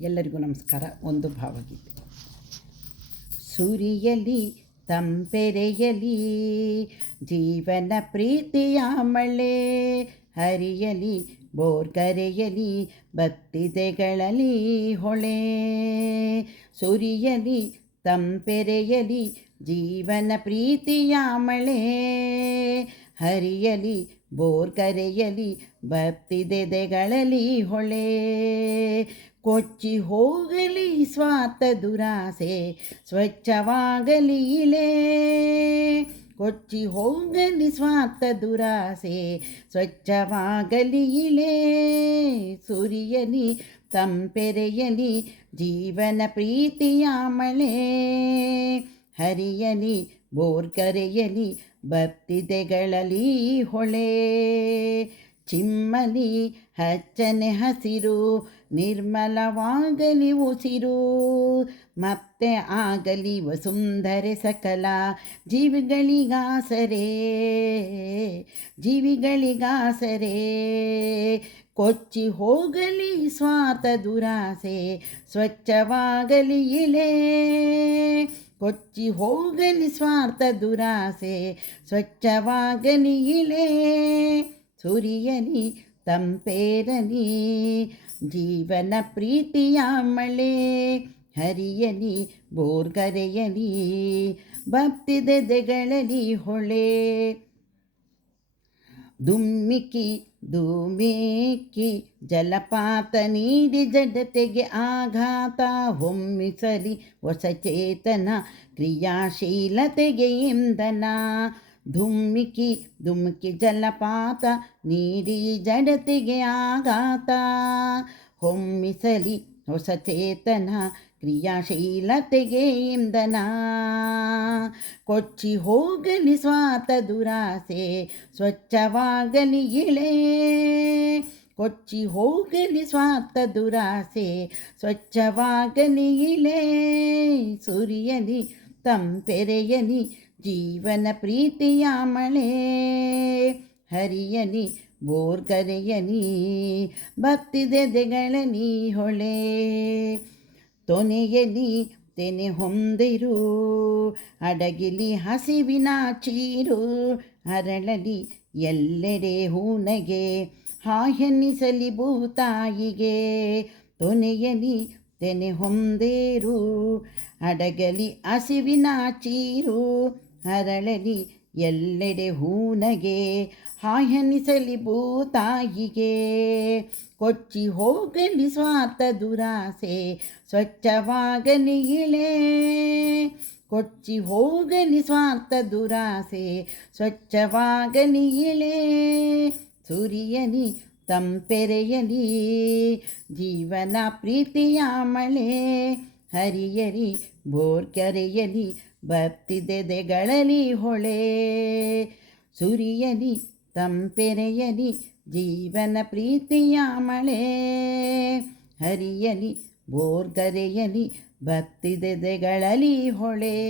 ಎಲ್ಲರಿಗೂ ನಮಸ್ಕಾರ. ಒಂದು ಭಾವಗೀತೆ. ಸುರಿಯಲಿ, ತಂಪೆರೆಯಲಿ, ಜೀವನ ಪ್ರೀತಿಯ ಮಳೆ. ಹರಿಯಲಿ, ಬೋರ್ಗರೆಯಲಿ, ಬತ್ತಿದೆಗಳಲ್ಲಿ ಹೊಳೆ. ಸುರಿಯಲಿ, ತಂಪೆರೆಯಲಿ, ಜೀವನ ಪ್ರೀತಿಯ ಮಳೆ. ಹರಿಯಲಿ, ಬೋರ್ಗರೆಯಲಿ, ಬತ್ತಿದೆದೆಗಳಲ್ಲಿ ಹೊಳೆ. ಕೊಚ್ಚಿ ಹೋಗಲಿ ಸ್ವಾತ ದುರಾಸೆ, ಸ್ವಚ್ಛವಾಗಲಿ ಇಲೇ. ಕೊಚ್ಚಿ ಹೋಗಲಿ ಸ್ವಾತ ದುರಾಸೆ, ಸ್ವಚ್ಛವಾಗಲಿ ಇಲೇ. ಸುರಿಯಲಿ ತಂಪೆರೆಯಲಿ ಜೀವನ ಪ್ರೀತಿಯ ಮಳೆ ಹರಿಯಲಿ ಬೋರ್ಕರೆಯಲಿ ಬತ್ತಿದೆಗಳಲ್ಲಿ ಹೊಳೆ. ಚಿಮ್ಮಲಿ ಹಚ್ಚನೆ ಹಸಿರು, ನಿರ್ಮಲವಾಗಲಿ ಉಸಿರು. ಮತ್ತೆ ಆಗಲಿ ವಸುಂಧರೆ ಸಕಲ, ಜೀವಿಗಳಿಗಾಸರೇ ಜೀವಿಗಳಿಗಾಸರೇ. ಕೊಚ್ಚಿ ಹೋಗಲಿ ಸ್ವಾತ ದುರಾಸೆ, ಸ್ವಚ್ಛವಾಗಲಿ ಇಳೆ. ಕೊಚ್ಚಿ ಹೋಗಲಿ ಸ್ವಾರ್ಥ ದುರಾಸೆ, ಸ್ವಚ್ಛವಾಗಲಿ ಇಳೆ. ಸುರಿಯಲಿ ತಂಪೇರನಿ ಜೀವನ ಪ್ರೀತಿಯ ಮಳೆ. ಹರಿಯಲಿ ಬೋರ್ಗರೆಯಲಿ ಬತ್ತಿದೆದೆಗಳಲ್ಲಿ ಹೊಳೆ. ದುಮ್ಮಿಕಿ ದುಮೇಕಿ ಜಲಪಾತ ನೀಡಿ ಜಡತೆಗೆ ಆಘಾತ. ಹೊಮ್ಮಿಸಲಿ ಹೊಸ ಚೇತನ, ಕ್ರಿಯಾಶೀಲತೆಗೆ ಇಂಧನ. ಧುಮ್ಮಿಕ್ಕಿ ಧುಮ್ಮಿಕಿ ಜಲಪಾತ ನೀಡಿ ಜಡತೆಗೆ ಆಘಾತ. ಹೊಮ್ಮಿಸಲಿ ಹೊಸ ಚೇತನ ಕ್ರಿಯಾಶೀಲತೆಗೆ ಇಂಧನ. ಕೊಚ್ಚಿ ಹೋಗಲಿ ಸ್ವಾತ ದುರಾಸೆ, ಸ್ವಚ್ಛವಾಗಲಿ ಇಳೆ. ಕೊಚ್ಚಿ ಹೋಗಲಿ ಸ್ವಾತ ದುರಾಸೆ, ಸ್ವಚ್ಛವಾಗಲಿ ಇಳೆ. ಸುರಿಯಲಿ, ತಂಪೆರೆಯಲಿ ಜೀವನ ಪ್ರೀತಿಯ ಮಳೆ ಹರಿಯಲಿ ಬೋರ್ಗರೆಯಲಿ ನೀ ಹೊಳೆ. ತೊನೆಯಲಿ ತೆನೆ ಹೊಂದಿರು, ಅಡಗಿಲಿ ಹಸಿವಿನ ಚೀರು ಅರಳಲಿ ಎಲ್ಲೆಡೆ ಹೂನಗೆ, ಹಾಯೆನ್ನಿಸಲಿ ಭೂತಾಯಿಗೆ. ತೊನೆಯಲಿ ತೆನೆ ಹೊಂದೇರು, ಅಡಗಲಿ ಹಸಿವಿನ ಚೀರು ಅರಳಲಿ ಎಲ್ಲೆಡೆ ಹೂನಗೆ ಹಾಯನಿಸಲಿ ಭೂತಾಯಿಗೆ ಕೊಚ್ಚಿ ಹೋಗಲಿ ಸ್ವಾರ್ಥ ದುರಾಸೆ, ಸ್ವಚ್ಛವಾಗಲಿ ಇಳೆ. ಕೊಚ್ಚಿ ಹೋಗಲಿ ಸ್ವಾರ್ಥ ದುರಾಸೆ, ಸ್ವಚ್ಛವಾಗಲಿ ಇಳೆ. ಸುರಿಯಲಿ, ತಂಪೆರೆಯಲಿ, ಜೀವನ ಪ್ರೀತಿಯ ಮಳೆ. ಹರಿಯಲಿ ಬೋರ್ಕರೆಯಲಿ ಬತ್ತಿದೆದೆಗಳಲ್ಲಿ ಹೊಳೆ. ಸುರಿಯಲಿ ತಂಪೆರೆಯಲಿ ಜೀವನ ಪ್ರೀತಿಯ ಮಳೆ. ಹರಿಯಲಿ ಬೋರ್ಗರೆಯಲಿ ಬತ್ತಿದೆದೆಗಳಲ್ಲಿ ಹೊಳೆ.